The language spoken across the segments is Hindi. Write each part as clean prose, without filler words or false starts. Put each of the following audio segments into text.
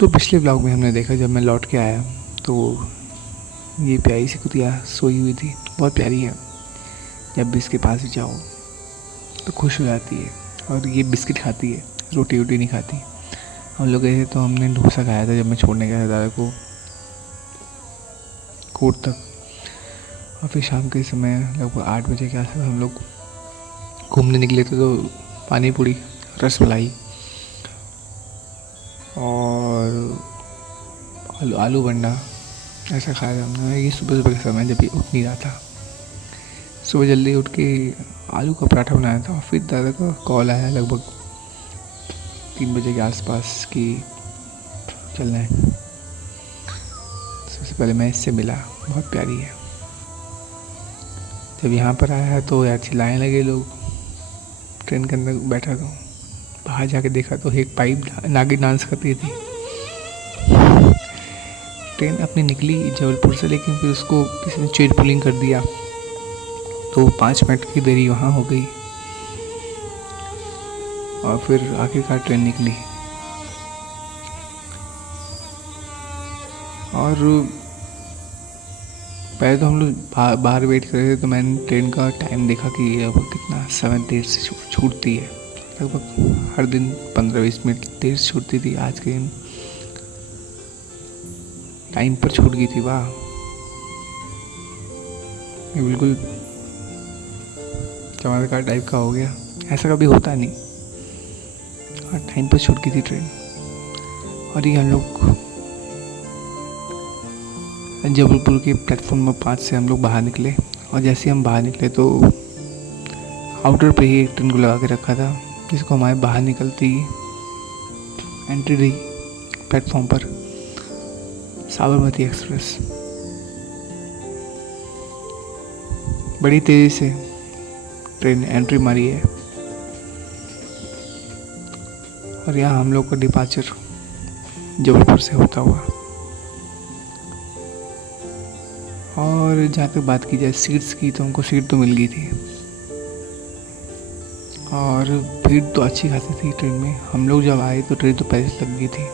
तो पिछले ब्लॉग में हमने देखा, जब मैं लौट के आया तो ये प्यारी सी कुतिया सोई हुई थी, बहुत प्यारी है। जब भी इसके पास जाओ तो खुश हो जाती है और ये बिस्किट खाती है, रोटी वोटी नहीं खाती। हम लोग गए थे तो हमने डोसा खाया था, जब मैं छोड़ने गया था दादा को कोर्ट तक। और फिर शाम के समय लगभग 8 बजे के आसपास हम लोग घूमने निकले थे, तो पानी पूरी, रसमलाई और आलू बंडा ऐसा खाया था हमने। ये सुबह सुबह के समय जब ये उठ नहीं रहा था, सुबह जल्दी उठ के आलू का पराठा बनाया था। फिर दादा का कॉल आया लगभग 3 बजे के आसपास कि चलना है। सबसे पहले मैं इससे मिला, बहुत प्यारी है। जब यहाँ पर आया तो यार चिल्लाने लगे लोग। ट्रेन के अंदर बैठा था, बाहर जाके देखा तो एक पाइप नागिन डांस कर रही थी। ट्रेन अपनी निकली जबलपुर से, लेकिन फिर उसको किसी ने चेन पुलिंग कर दिया, तो 5 मिनट की देरी वहाँ हो गई। और फिर आखिरकार ट्रेन निकली। और पहले तो हम लोग बाहर वेट कर रहे थे, तो मैंने ट्रेन का टाइम देखा कि अब कितना समय देर से छूटती है। लगभग हर दिन 15-20 मिनट देर से छूटती थी। आज के दिन टाइम पर छूट गई थी। वाह, ये बिल्कुल चमत्कार टाइप का हो गया। ऐसा कभी होता नहीं। और टाइम पर छूट गई थी ट्रेन। और ये हम लोग जबलपुर के प्लेटफॉर्म नंबर 5 से हम लोग बाहर निकले। और जैसे ही हम बाहर निकले तो आउटर पे ही एक ट्रेन को लगा के रखा था, जिसको हमारे बाहर निकलती एंट्री दी प्लेटफॉर्म पर, साबरमती एक्सप्रेस। बड़ी तेज़ी से ट्रेन एंट्री मारी है। और यहाँ हम लोग का डिपार्चर जबलपुर से होता हुआ। और जहाँ तक बात की जाए सीट्स की, तो हमको सीट तो मिल गई थी। और भीड़ तो अच्छी खासी थी ट्रेन में। हम लोग जब आए तो ट्रेन तो पहले से लग गई थी।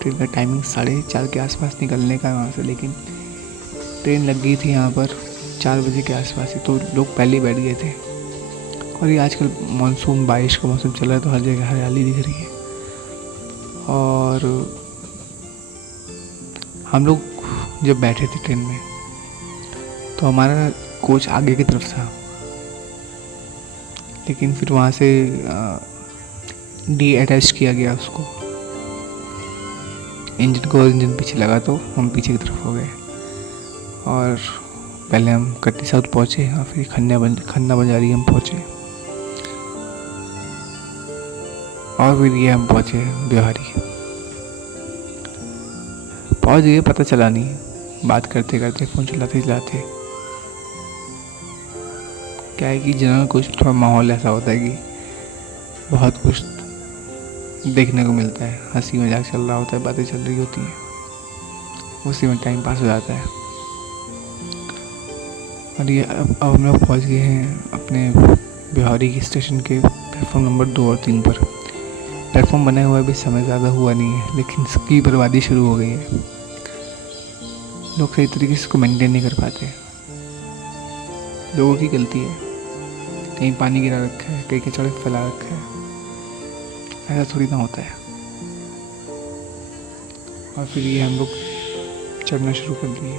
ट्रेन का टाइमिंग 4:30 के आसपास निकलने का वहाँ से, लेकिन ट्रेन लग गई थी यहाँ पर 4 बजे के आसपास ही, तो लोग पहले ही बैठ गए थे। और ये आजकल मानसून, बारिश का मौसम चल रहा है, तो हर जगह हरियाली दिख रही है। और हम लोग जब बैठे थे ट्रेन में, तो हमारा कोच आगे की तरफ था, लेकिन फिर वहाँ से डी अटैच किया गया उसको इंजन को। इंजन पीछे लगा तो हम पीछे की तरफ हो गए। और पहले हम कटनी साउथ पहुँचे और फिर खन्ना बाजारी हम पहुँचे। और फिर ये हम पहुँचे बिहारी। पहुँच गए, पता चला नहीं, बात करते करते, फ़ोन चलाते चलाते। क्या है कि जनरल कोच थोड़ा माहौल ऐसा होता है कि बहुत कुछ देखने को मिलता है। हंसी मजाक चल रहा होता है, बातें चल रही होती हैं, उसी में टाइम पास हो जाता है। और ये अब हम लोग पहुँच गए हैं अपने बिहारी की स्टेशन के प्लेटफॉर्म नंबर 2 और 3 पर। प्लेटफॉर्म बना हुआ भी समय ज़्यादा हुआ नहीं है, लेकिन इसकी बर्बादी शुरू हो गई है। लोग सही तरीके से इसको मेंटेन नहीं कर पाते। लोगों की गलती है। कहीं पानी गिरा रखा है, कहीं कचड़ा फैला रखा है। ऐसा थोड़ी ना होता है। और फिर ये हम लोग चढ़ना शुरू कर दिए।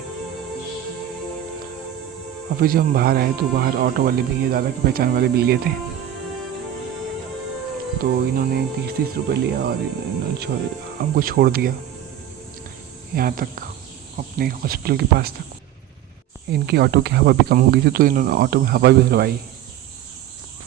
और फिर जब हम बाहर आए तो बाहर ऑटो वाले भैया, दादा की पहचान वाले मिल गए थे। तो इन्होंने 30-30 रुपये लिया और इन्होंने हमको छोड़ दिया यहाँ तक, अपने हॉस्पिटल के पास तक। इनकी ऑटो की हवा भी कम हो गई थी, तो इन्होंने ऑटो में हवा भी भरवाई।